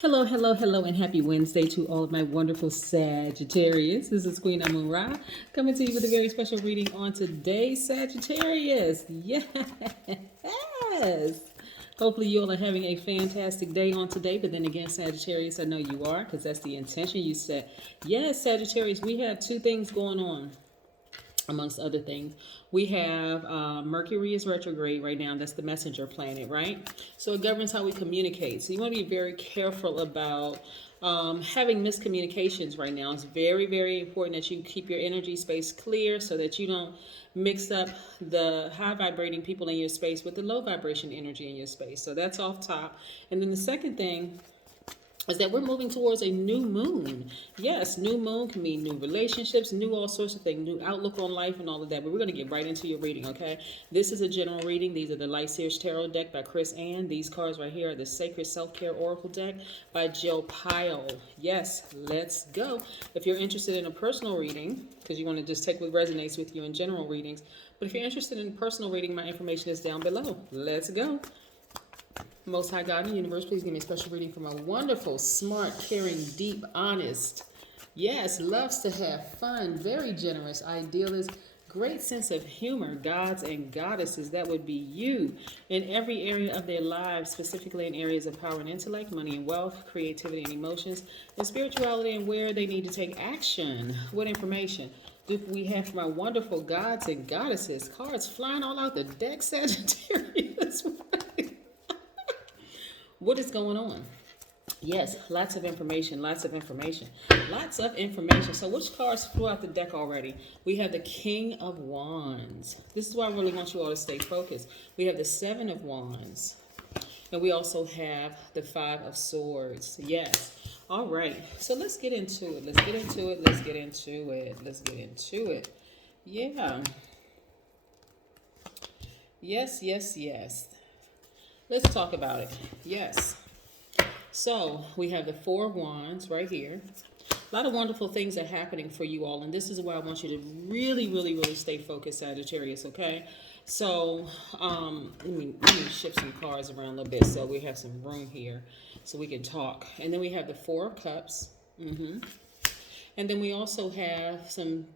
Hello, hello, hello, and happy Wednesday to all of my wonderful Sagittarius. This is Queen Amun Ra coming to you with a very special reading on today, Sagittarius. Yes. Hopefully, you all are having a fantastic day on today. But then again, Sagittarius, I know you are because that's the intention you set. Yes, Sagittarius, we have two things going on amongst other things. We have Mercury is retrograde right now. That's the messenger planet, right? So it governs how we communicate. So you want to be very careful about having miscommunications right now. It's very, very important that you keep your energy space clear so that you don't mix up the high vibrating people in your space with the low vibration energy in your space. So that's off top. And then the second thing is that we're moving towards a new moon. Yes, new moon can mean new relationships, new all sorts of things, new outlook on life and all of that. But we're going to get right into your reading, okay? This is a general reading. These are the Light Seers Tarot deck by Chris Ann. These cards right here are the Sacred Self-Care Oracle deck by Jill Pyle. Yes, let's go. If you're interested in a personal reading, because you want to just take what resonates with you in general readings, but if you're interested in personal reading, my information is down below. Let's go. Most High God in the universe, please give me a special reading from a wonderful, smart, caring, deep, honest, yes, loves to have fun, very generous, idealist, great sense of humor, gods and goddesses. That would be you in every area of their lives, specifically in areas of power and intellect, money and wealth, creativity and emotions, and spirituality, and where they need to take action. What information do we have from our wonderful gods and goddesses? Cards flying all out the deck, Sagittarius. What is going on? Yes, lots of information, lots of information, lots of information. So which cards flew out the deck already? We have the King of Wands. This is why I really want you all to stay focused. We have the Seven of Wands. And we also have the Five of Swords. Yes. All right. So let's get into it. Let's get into it. Let's get into it. Let's get into it. Yeah. Yes, yes, yes. Let's talk about it. Yes. So we have the Four of Wands right here. A lot of wonderful things are happening for you all. And this is where I want you to really, really, really stay focused, Sagittarius, okay? So let me shift some cards around a little bit so we have some room here so we can talk. And then we have the Four of Cups. And then we also have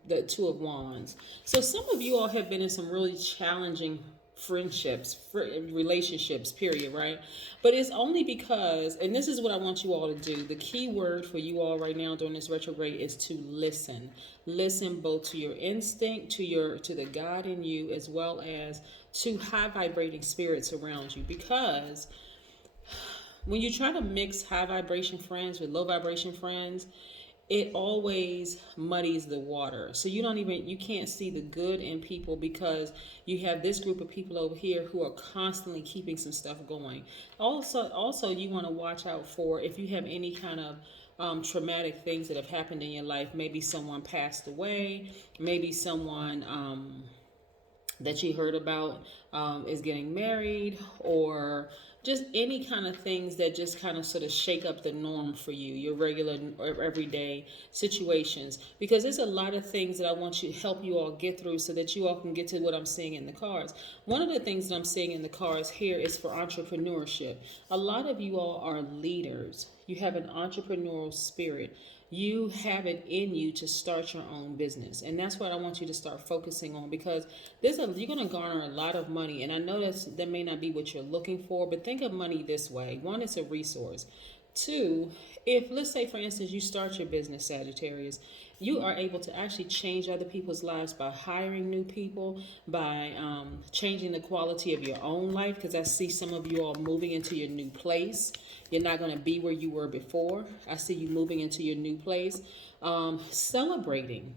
the Two of Wands. So some of you all have been in some really challenging friendships, relationships, period, right? But it's only because, and this is what I want you all to do. The key word for you all right now during this retrograde is to listen. Listen both to your instinct, to the God in you, as well as to high vibrating spirits around you. Because when you try to mix high vibration friends with low vibration friends, it always muddies the water. So you can't see the good in people because you have this group of people over here who are constantly keeping some stuff going. Also you want to watch out for if you have any kind of traumatic things that have happened in your life. Maybe someone passed away, maybe someone that you heard about is getting married, or just any kind of things that just kind of sort of shake up the norm for you, your regular or everyday situations. Because there's a lot of things that I want to help you all get through so that you all can get to what I'm seeing in the cards. One of the things that I'm seeing in the cards here is for entrepreneurship. A lot of you all are leaders. You have an entrepreneurial spirit. You have it in you to start your own business. And that's what I want you to start focusing on, because you're going to garner a lot of money. And I know that may not be what you're looking for, but think of money this way. One, it's a resource. Two, if, let's say, for instance, you start your business, Sagittarius, you are able to actually change other people's lives by hiring new people, by changing the quality of your own life, because I see some of you all moving into your new place. You're not going to be where you were before. I see you moving into your new place. Celebrating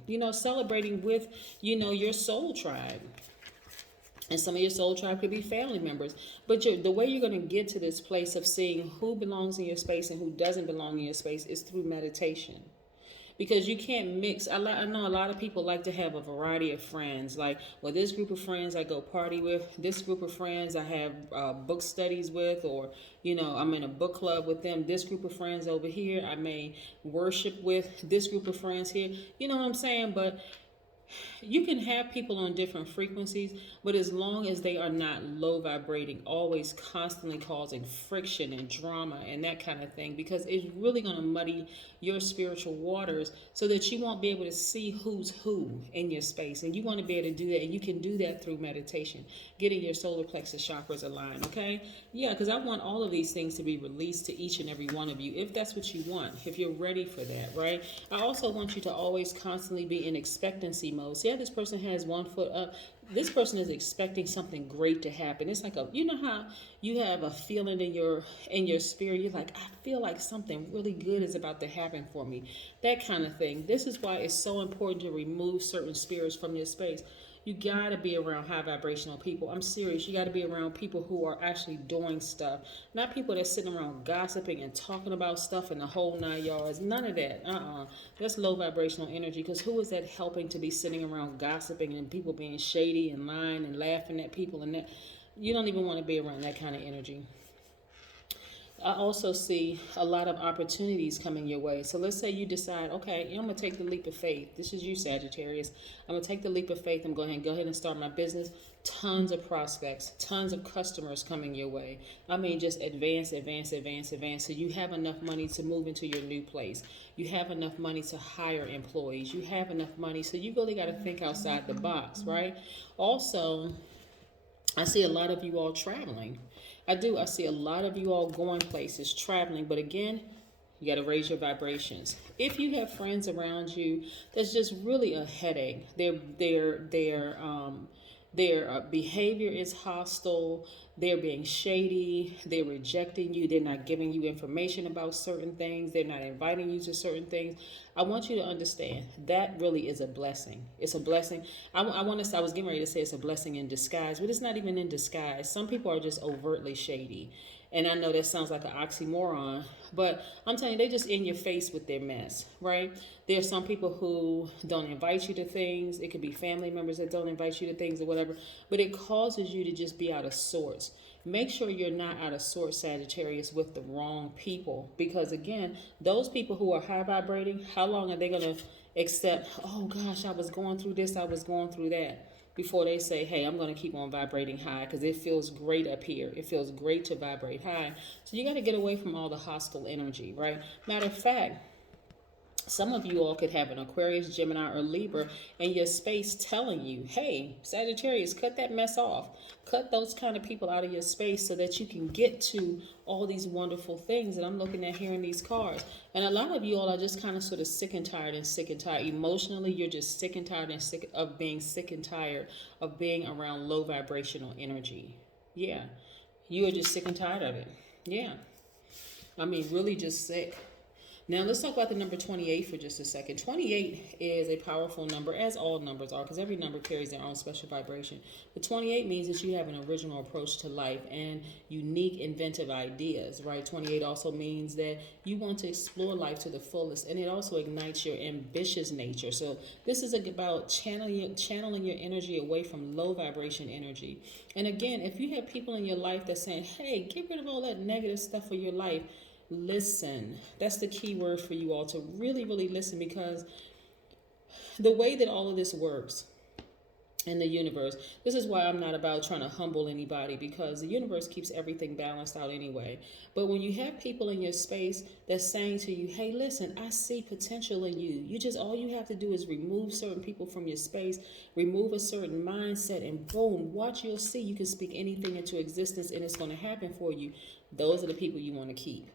with, your soul tribe. And some of your soul tribe could be family members. But the way you're going to get to this place of seeing who belongs in your space and who doesn't belong in your space is through meditation. Because you can't mix. I know a lot of people like to have a variety of friends. Like, well, this group of friends I go party with. This group of friends I have book studies with, or, I'm in a book club with them. This group of friends over here I may worship with. This group of friends here. You know what I'm saying? But You can have people on different frequencies, but as long as they are not low vibrating, always constantly causing friction and drama and that kind of thing, because it's really going to muddy your spiritual waters so that you won't be able to see who's who in your space. And you want to be able to do that. And you can do that through meditation, getting your solar plexus chakras aligned. Okay. Yeah. Because I want all of these things to be released to each and every one of you, if that's what you want, if you're ready for that. Right. I also want you to always constantly be in expectancy mode. See how this person has one foot up? This person is expecting something great to happen. It's like you know how you have a feeling in your spirit. You're like, I feel like something really good is about to happen for me. That kind of thing. This is why it's so important to remove certain spirits from your space. You gotta be around high vibrational people. I'm serious. You gotta be around people who are actually doing stuff, not people that's sitting around gossiping and talking about stuff in the whole 9 yards. None of that. That's low vibrational energy. Because who is that helping to be sitting around gossiping and people being shady and lying and laughing at people and that? You don't even want to be around that kind of energy. I also see a lot of opportunities coming your way. So let's say you decide, okay, I'm going to take the leap of faith. This is you, Sagittarius. I'm going to take the leap of faith. I'm going to go ahead and start my business. Tons of prospects, tons of customers coming your way. I mean, just advance. So you have enough money to move into your new place. You have enough money to hire employees. You have enough money. So you really got to think outside the box, right? Also, I see a lot of you all traveling. I do. I see a lot of you all going places, traveling. But again, you got to raise your vibrations. If you have friends around you that's just really a headache, their behavior is hostile. They're being shady. They're rejecting you. They're not giving you information about certain things. They're not inviting you to certain things. I want you to understand that really is a blessing. It's a blessing. I was getting ready to say it's a blessing in disguise, but it's not even in disguise. Some people are just overtly shady. And I know that sounds like an oxymoron, but I'm telling you, they're just in your face with their mess, right? There's some people who don't invite you to things. It could be family members that don't invite you to things or whatever, but it causes you to just be out of sorts. Make sure you're not out of sorts, Sagittarius, with the wrong people, because again, those people who are high vibrating, how long are they going to accept, oh gosh, I was going through this, I was going through that, before they say, hey, I'm going to keep on vibrating high because it feels great up here. It feels great to vibrate high. So you got to get away from all the hostile energy, right? Matter of fact, some of you all could have an Aquarius, Gemini, or Libra in your space telling you, hey, Sagittarius, cut that mess off. Cut those kind of people out of your space so that you can get to all these wonderful things that I'm looking at here in these cards. And a lot of you all are just kind of sort of sick and tired. Emotionally, you're just sick and tired of being sick and tired of being around low vibrational energy. Yeah, you are just sick and tired of it. Yeah, I mean, really just sick. Now, let's talk about the number 28 for just a second. 28 is a powerful number, as all numbers are, because every number carries their own special vibration. But 28 means that you have an original approach to life and unique, inventive ideas, right? 28 also means that you want to explore life to the fullest, and it also ignites your ambitious nature. So this is about channeling your energy away from low vibration energy. And again, if you have people in your life that's saying, hey, get rid of all that negative stuff for your life, listen. That's the key word for you all, to really, really listen, because the way that all of this works in the universe, this is why I'm not about trying to humble anybody, because the universe keeps everything balanced out anyway. But when you have people in your space that's saying to you, hey, listen, I see potential in you. All you have to do is remove certain people from your space, remove a certain mindset, and boom, watch, you'll see you can speak anything into existence and it's going to happen for you. Those are the people you want to keep.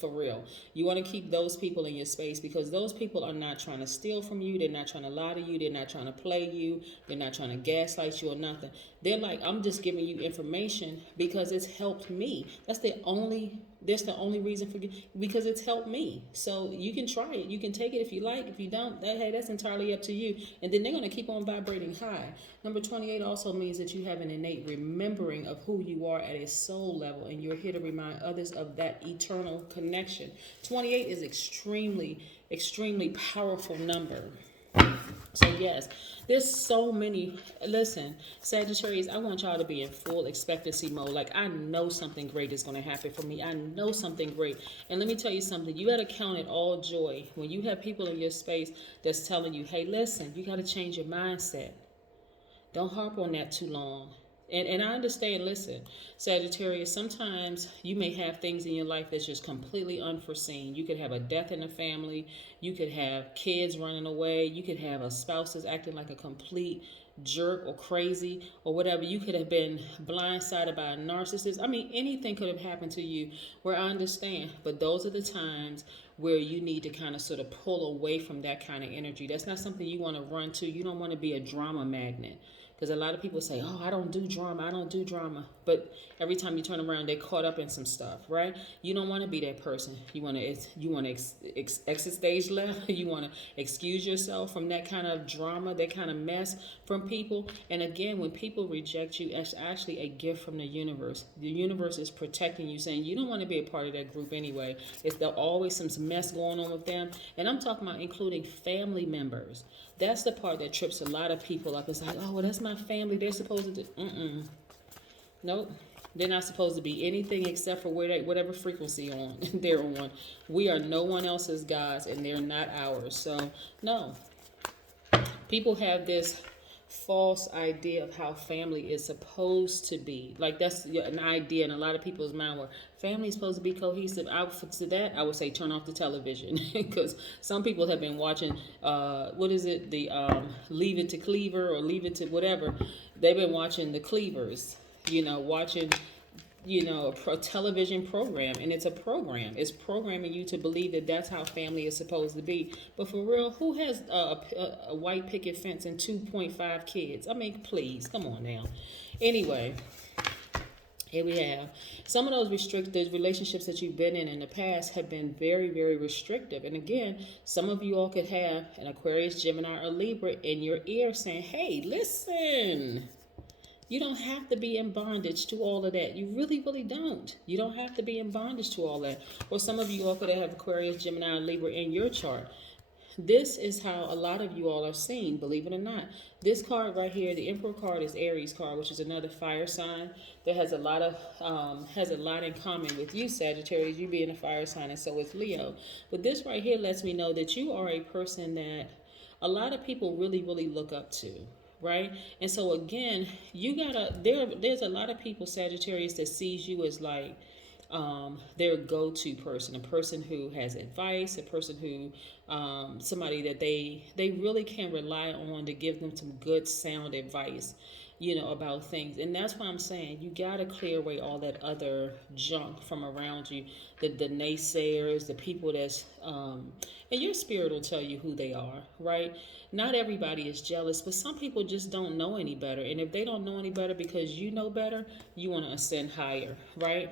For real. You want to keep those people in your space, because those people are not trying to steal from you. They're not trying to lie to you. They're not trying to play you. They're not trying to gaslight you or nothing. They're like, I'm just giving you information because it's helped me. That's the only reason for you, because it's helped me. So you can try it. You can take it if you like. If you don't, hey, that's entirely up to you. And then they're going to keep on vibrating high. Number 28 also means that you have an innate remembering of who you are at a soul level, and you're here to remind others of that eternal connection. 28 is extremely, extremely powerful number. So yes, there's so many. Listen, Sagittarius, I want y'all to be in full expectancy mode. Like, I know something great is going to happen for me. I know something great. And let me tell you something. You got to count it all joy when you have people in your space that's telling you, hey, listen, you got to change your mindset. Don't harp on that too long. And I understand, listen, Sagittarius, sometimes you may have things in your life that's just completely unforeseen. You could have a death in the family. You could have kids running away. You could have a spouse that's acting like a complete jerk or crazy or whatever. You could have been blindsided by a narcissist. I mean, anything could have happened to you where I understand. But those are the times where you need to kind of sort of pull away from that kind of energy. That's not something you want to run to. You don't want to be a drama magnet. Because a lot of people say, oh, I don't do drama. I don't do drama. But every time you turn around, they're caught up in some stuff, right? You don't want to be that person. You want to exit stage left. You want to excuse yourself from that kind of drama, that kind of mess from people. And again, when people reject you, it's actually a gift from the universe. The universe is protecting you, saying you don't want to be a part of that group anyway. It's there always some mess going on with them. And I'm talking about including family members. That's the part that trips a lot of people up. It's like, oh, well, that's my family. They're supposed to do. Nope. They're not supposed to be anything except for whatever frequency on they're on. We are no one else's gods, and they're not ours. So, no. People have this false idea of how family is supposed to be. Like, that's an idea in a lot of people's mind where family is supposed to be cohesive. To that, I would say turn off the television because some people have been watching, what is it, the Leave It to Cleaver or Leave It to whatever. They've been watching the Cleavers, watching a television program, and it's a program. It's programming you to believe that that's how family is supposed to be. But for real, who has a white picket fence and 2.5 kids? I mean, please, come on now. Anyway, here we have some of those restricted relationships that you've been in the past have been very, very restrictive. And again, some of you all could have an Aquarius, Gemini, or Libra in your ear saying, hey, listen, you don't have to be in bondage to all of that. You really, really don't. You don't have to be in bondage to all that. Or some of you all could have Aquarius, Gemini, and Libra in your chart. This is how a lot of you all are seen, believe it or not. This card right here, the Emperor card, is Aries card, which is another fire sign that has a lot in common with you, Sagittarius, you being a fire sign, and so is Leo. But this right here lets me know that you are a person that a lot of people really, really look up to. Right? And so again, there's a lot of people, Sagittarius, that sees you as like their go-to person, a person who has advice, a person who somebody that they really can rely on to give them some good sound advice, about things. And that's why I'm saying you got to clear away all that other junk from around you, the naysayers, the people that's and your spirit will tell you who they are, right? Not everybody is jealous, but some people just don't know any better. And if they don't know any better because you know better, you want to ascend higher, right?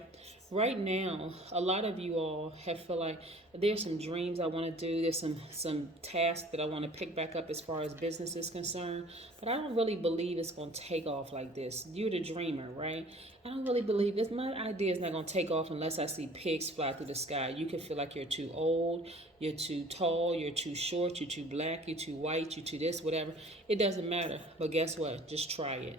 Right now, a lot of you all feel like there's some dreams I want to do. There's some tasks that I want to pick back up as far as business is concerned. But I don't really believe it's going to take off like this. You're the dreamer, right? I don't really believe this. My idea is not going to take off unless I see pigs fly through the sky. You can feel like you're too old, you're too tall, you're too short, you're too black, you're too white, you're too this, whatever. It doesn't matter. But guess what? Just try it.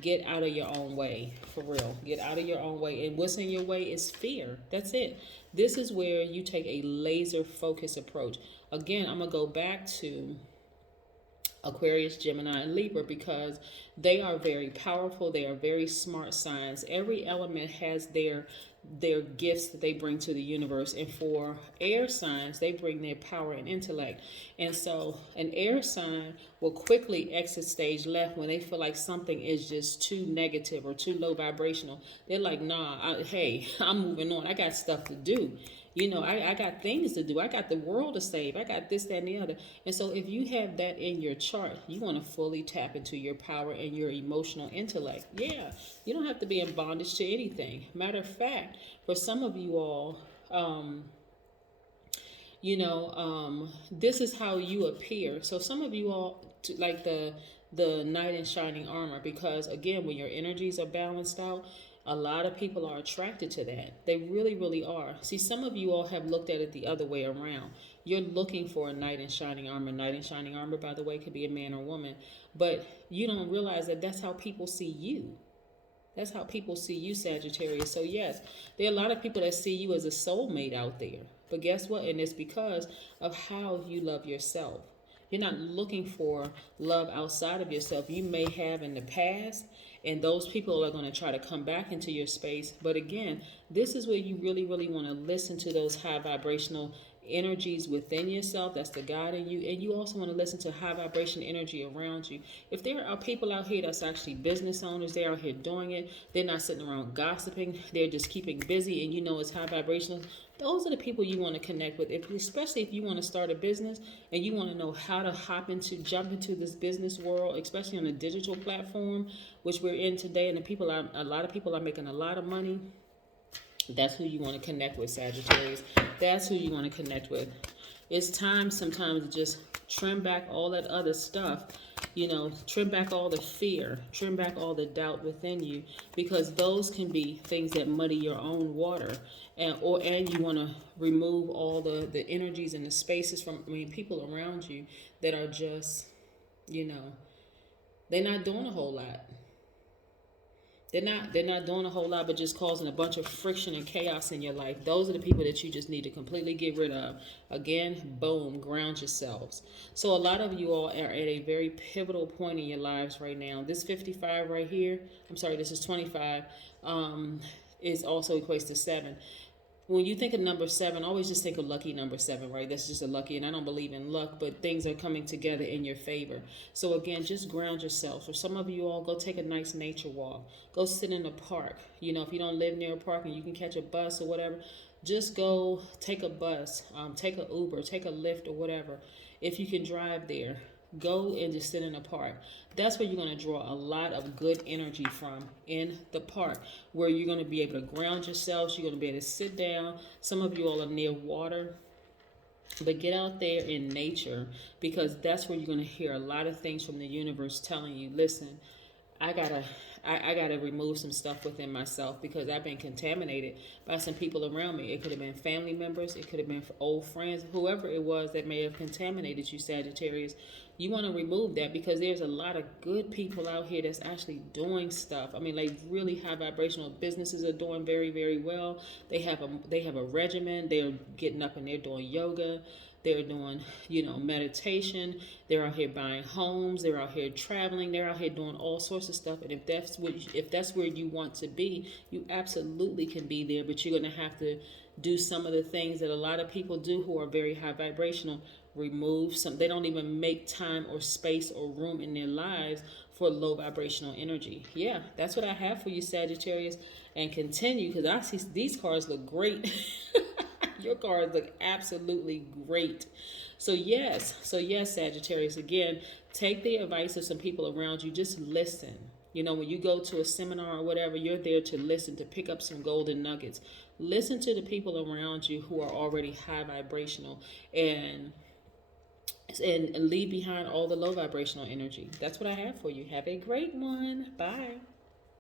Get out of your own way, for real. Get out of your own way. And what's in your way is fear. That's it. This is where you take a laser focus approach. Again, I'm going to go back to Aquarius, Gemini, and Libra because they are very powerful. They are very smart signs. Every element has their gifts that they bring to the universe. And for air signs, they bring their power and intellect. And so an air sign will quickly exit stage left when they feel like something is just too negative or too low vibrational. They're like, nah, I'm moving on. I got stuff to do. I got things to do. I got the world to save. I got this, that, and the other. And so if you have that in your chart, you want to fully tap into your power and your emotional intellect. Yeah, you don't have to be in bondage to anything. Matter of fact, for some of you all, this is how you appear. So some of you all, like the knight in shining armor, because again, when your energies are balanced out, A lot of people are attracted to that. They really, really are. See, some of you all have looked at it the other way around. You're looking for a knight in shining armor. Knight in shining armor, by the way, could be a man or woman. But you don't realize that that's how people see you. That's how people see you, Sagittarius. So yes, there are a lot of people that see you as a soulmate out there. But guess what? And it's because of how you love yourself. You're not looking for love outside of yourself. You may have in the past, and those people are going to try to come back into your space. But again, this is where you really, really want to listen to those high vibrational energies within yourself. That's the God in you. And you also want to listen to high vibration energy around you. If there are people out here that's actually business owners, they're out here doing it, they're not sitting around gossiping, they're just keeping busy, and you know it's high vibrational, those are the people you want to connect with. Especially if you want to start a business and you want to know how to jump into this business world, especially on a digital platform, which we're in today, and a lot of people are making a lot of money. That's who you want to connect with, Sagittarius. That's who you want to connect with. It's time sometimes to just trim back all that other stuff, trim back all the fear, trim back all the doubt within you, because those can be things that muddy your own water. And you want to remove all the energies and the spaces from people around you that are just, they're not doing a whole lot. They're not doing a whole lot, but just causing a bunch of friction and chaos in your life. Those are the people that you just need to completely get rid of. Again, boom, ground yourselves. So a lot of you all are at a very pivotal point in your lives right now. This 55 right here, this is 25, is also equates to 7. When you think of number 7, always just think of lucky number 7, right? That's just a lucky, and I don't believe in luck, but things are coming together in your favor. So again, just ground yourself. For some of you all, go take a nice nature walk. Go sit in a park. If you don't live near a park and you can catch a bus or whatever, just go take a bus, take an Uber, take a Lyft or whatever. If you can drive there, go and just sit in a park. That's where you're going to draw a lot of good energy from, in the park, where you're going to be able to ground yourselves. You're going to be able to sit down. Some of you all are near water, but get out there in nature, because that's where you're going to hear a lot of things from the universe telling you, listen, I gotta remove some stuff within myself, because I've been contaminated by some people around me. It could have been family members, it could have been old friends, whoever it was that may have contaminated you, Sagittarius. You want to remove that, because there's a lot of good people out here that's actually doing stuff. Like really high vibrational businesses are doing very, very well. They have a regimen. They're getting up and they're doing yoga. They're doing, meditation. They're out here buying homes. They're out here traveling. They're out here doing all sorts of stuff. And if that's where you want to be, you absolutely can be there. But you're going to have to do some of the things that a lot of people do who are very high vibrational. Remove some. They don't even make time or space or room in their lives for low vibrational energy. Yeah, that's what I have for you, Sagittarius. And continue, because I see these cards look great. Your cards look absolutely great. So yes, Sagittarius, again, take the advice of some people around you. Just listen. When you go to a seminar or whatever, you're there to listen, to pick up some golden nuggets. Listen to the people around you who are already high vibrational, and leave behind all the low vibrational energy. That's what I have for you. Have a great one. Bye.